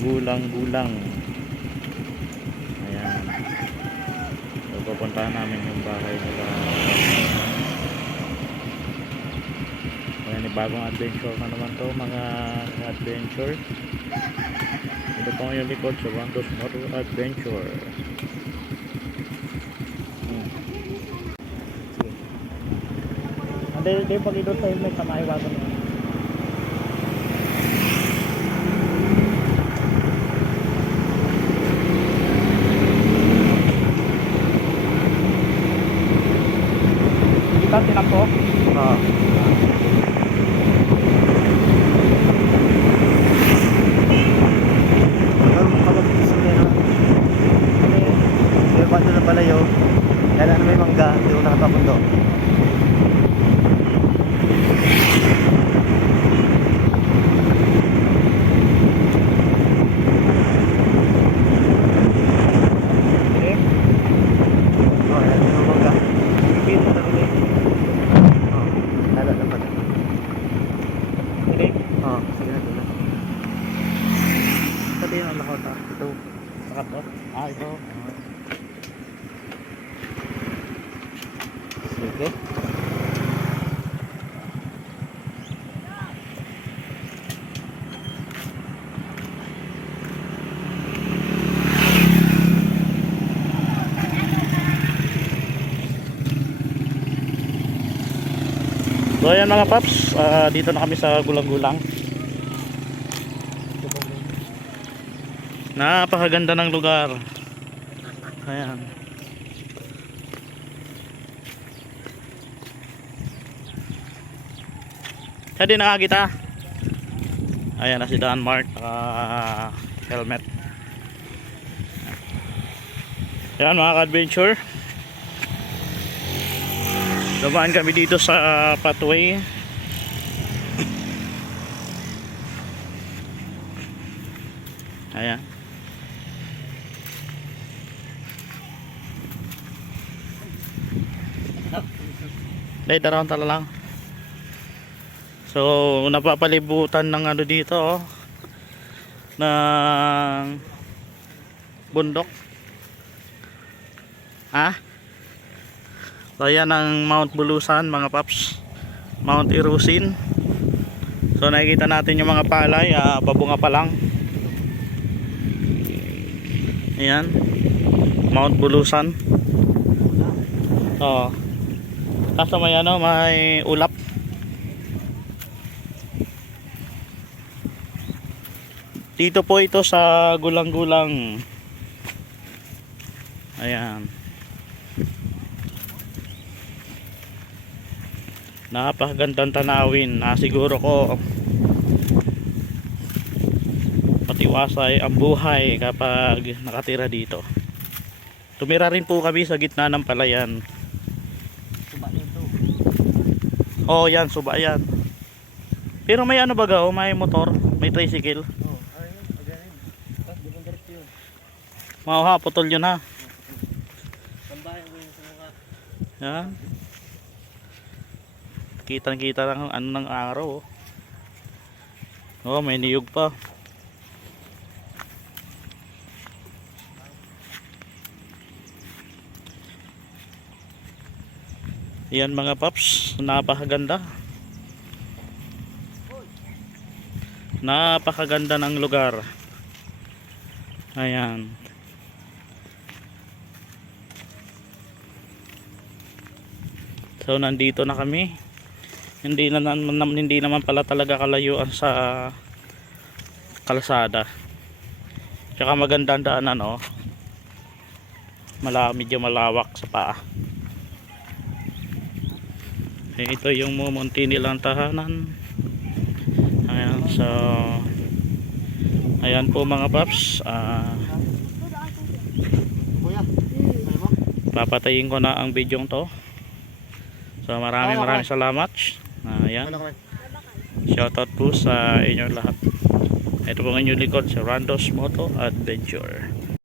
gulang-gulang. Ayan. So pupuntahan namin yung bahay nila. Ayan, bagong adventure na naman to mga adventure. Ito po yung likod sa Randos Motor Adventure. Hindi pag idot sa helmet sa maiwasan mo. Kita tinampo? Oo. Bato na pala yun. Kaya na may mangga, hindi ko nakapapundo. Oh, ayan yung mangga. Ipin mo na rin. Oh, lalo na pala. Oh, sige na ito na. Sabihin ang lakot ha. Ito. Lakot to? Ito. Sige. So ayan mga paps, dito na kami sa gulang-gulang. Napakaganda ng lugar. Ayan. Siya din nakakita. Ayan na si Dan Mark, helmet. Ayan mga ka-adventure, dumaan kami dito sa pathway. Ayan. Later on tala lang. So napapalibutan ng ano dito oh, ng bundok. So ayan ang Mount Bulusan mga paps, Mount Irusin. So nakikita natin yung mga palay, babunga pa lang. Ayan, Mount Bulusan. Oh, kaso may ano, may ulap. Dito po ito sa gulang-gulang. Ayan. Napakagandang tanawin na siguro ko patiwasay ang buhay kapag nakatira dito. Tumira rin po kami sa gitna ng palayan. Suba nito. Oh yan, suba yan. Pero may ano baga, oh, may motor, may tricycle. Oh, ayun, again. Tapos dito diretso yun. Mga ha, putol yun ha. Tambayan ko yun sa mukha. Yan. Kitang-kita lang ano ng araw oh. Oh, may niyog pa. Yan mga paps, napakaganda. Napakaganda ng lugar. Ayan. So nandito na kami. Hindi naman pala talaga kalayuan sa kalsada. Tsaka maganda ang daanan oh. Medyo malawak sa paa. Ito yung mumunti nilang tahanan. Ayan, so ayan po mga paps, papatayin ko na ang video to. So maraming salamat. Ayan, shoutout po sa inyo lahat. Ito po ang inyong likod sa Randos Motor Adventure.